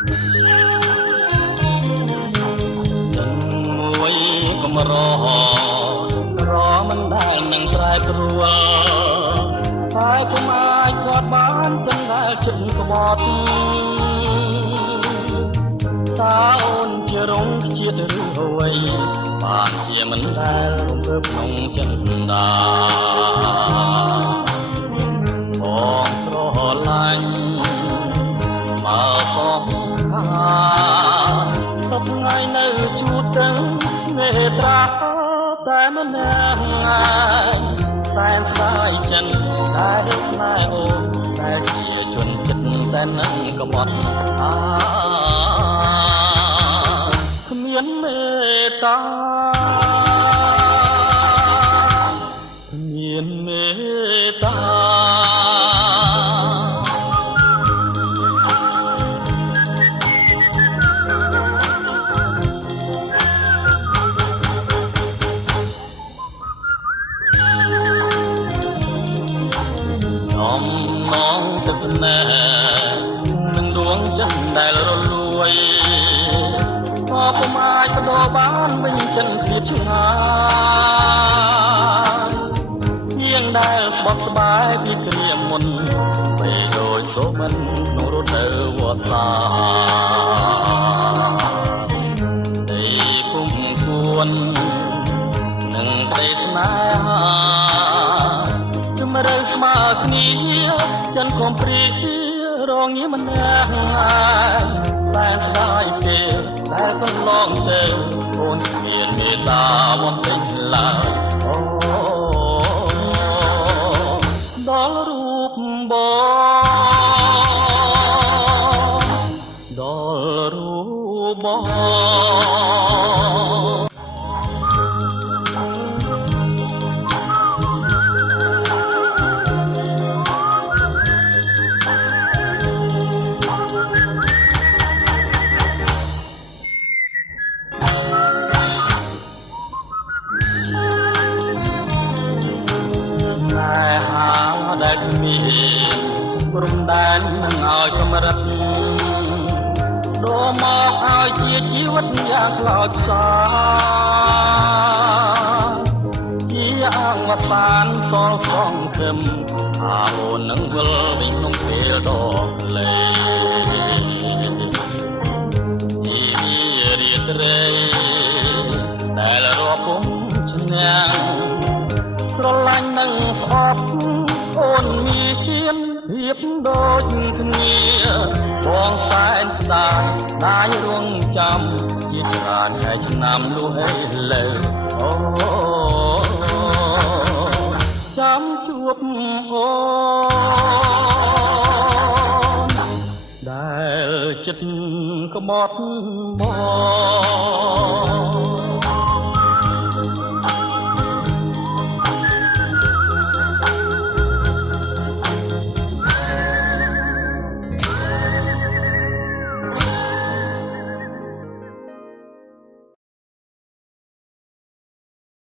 មួយកុំរមិនដែលនឹងត្រែព្រួលតែកុំអាចគាត់បានចឹងដែលចិត្តក្បត់តើអូនជារងជាតិឬអ្វីបានជាមិនដែលរំភើបក្នុងចិត្តដាបងស្រឡាញ់មកបងខាសពថ្ងៃនៅជួបទាំងមេត្រាតែមិនតែស្ដាយចិនតែស្នេហ៍អូនតែជាជនចិត្តតែនឹងក្បត់គ្មានមេត្តាគ្មានមេត្តាមងទឹកណែនឹងដួងចិត្តដែលរលួយក៏ពុំអាចបដូរបានវិញចិនភាពឆ្ងាយជាងដែលស្បត់ស្បាយពីគ្រាមុនពេលដូចសូមិនក្នុងរត់ទៅវត្តសាតែគុំគួននឹងក្តីស្នេហារើស្មើគ្នាចិនខំព្រីរងងារមិនណាតែស្ដាយពេលតែកន្លងទៅអូនមានមេត្តាវត្តពេញឡើយអូដល់រូបបងដល់រូបបងដែលគ្មានព្រំដែននឹងឲ្យកម្រិតដូរមកឲ្យជាជីវិតយ៉ាងខ្លោចផ្សាជាអង្វតានសល់សងគឹមអូននឹងវិលវិញក្នុងពេលដ៏លេជារៀបរេដែលរាប់ពុំឈ្នះស្រឡាញ់នឹងស្អប់អូនមានភាពដូចគ្នាបងសែនស្ដាយដាយរងចាំជាច្រើនថ្ងៃឆ្នាំនោះឯលើអូចាំជួបអូនដែលចិត្តក្បត់មក